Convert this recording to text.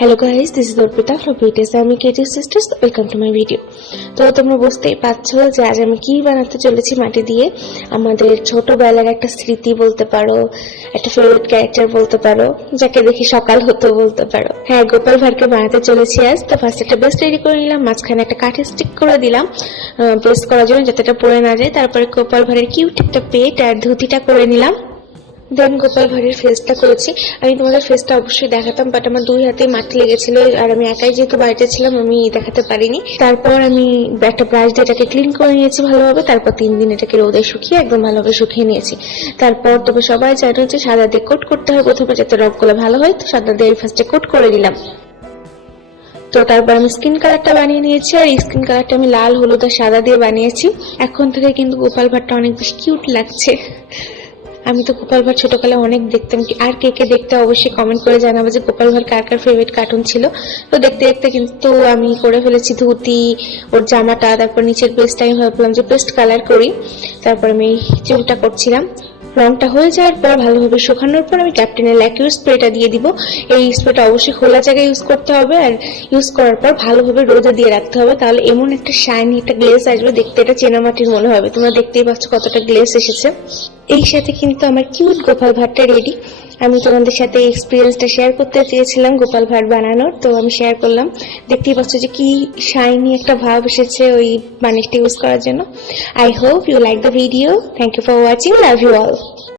Hello guys, this is Arpita from B T S আমি K T sisters. Welcome to my video. তো তোমরা বুঝতেই পারছো যে আজ আমি কি বানাতে চলেছি মাটি দিয়ে। আমাদের ছোটবেলার একটা স্মৃতি বলতে পারো, একটা ফেভারিট ক্যারেক্টার বলতে পারো, যাকে দেখি সকাল হতো বলতে পারো। হ্যাঁ, গোপাল ভাঁড়কে বানাতে চলেছি আজ। তো ফার্স্ট একটা বেস রেডি করে নিলাম, মাঝখানে একটা কাঠের স্টিক করে দিলাম প্রেস করার জন্য যাতে এটা পড়ে না যায়। তারপরে গোপাল ভাঁড়ের কিউট একটা পেট আর ধুতিটা করে নিলাম। দেন গোপাল ভাঁড়ের ফেসটা করেছি। আমি তোমাদের ফেসটা অবশ্যই দেখাতাম, বাট আমার দুই হাতে মাটি লেগেছিল আর আমি একাই যেহেতু বাড়িতে ছিলাম আমি দেখাতে পারিনি। তারপর আমি একটা ব্রাশ দিয়ে এটাকে ক্লিন করে নিয়েছি ভালোভাবে। তারপর 3 দিন এটাকে রোদে শুকিয়ে একদম ভালোভাবে শুকিয়ে নিয়েছি। তারপর তবে সবাই জানো যে সাদা দিয়ে কোট করতে হয় প্রথমে, যাতে রঙগুলো ভালো হয়। তো সাদা দিয়ে ফার্স্টে কোট করে দিলাম। তো তারপর আমি স্কিন কালারটা বানিয়ে নিয়েছি, আর এই স্কিন কালারটা আমি লাল, হলুদ আর সাদা দিয়ে বানিয়েছি। এখন থেকে কিন্তু গোপাল ভাঁড়টা অনেক বেশি কিউট লাগছে। আমি তো গোপাল ভাঁড় ছোটকালে অনেক দেখতাম। আর কে কে দেখতে অবশ্যই কমেন্ট করে জানাবো যে গোপাল ভাঁড় কার কার ফেভারিট কার্টুন ছিল। তো দেখতে দেখতে কিন্তু আমি করে ফেলেছি ধুতি, ওর জামাটা, তারপর নিচের পেস্টটা আমি ভাবলাম যে পেস্ট কালার করি। তারপর আমি চুলটা করছিলাম। রংটা হয়ে যাওয়ার পর ভালোভাবে শুকানোর পর আমি ক্যাপ্টেনের ল্যাকিউর স্প্রেটা দিয়ে দিব। এই স্প্রেটা অবশ্যই খোলা জায়গায় ইউজ করতে হবে, আর ইউজ করার পর ভালোভাবে রোদে দিয়ে রাখতে হবে। তাহলে এমন একটা শাইনি একটা গ্লেজ আসবে, দেখতে এটা চেনামাটির মনে হবে। তোমরা দেখতেই পাচ্ছ কতটা গ্লেজ এসেছে। এই সাথে কিন্তু আমার কিউট গোপাল ভাঁড়টা রেডি। আমি তোমাদের সাথে এই এক্সপিরিয়েন্সটা শেয়ার করতে চেয়েছিলাম গোপাল ভাঁড় বানানোর, তো আমি শেয়ার করলাম। দেখতেই পাচ্ছ যে কি শাইনি একটা ভাব এসেছে ওই বানিশটা ইউজ করার জন্য। I hope you like the video. Thank you for watching. Love you all.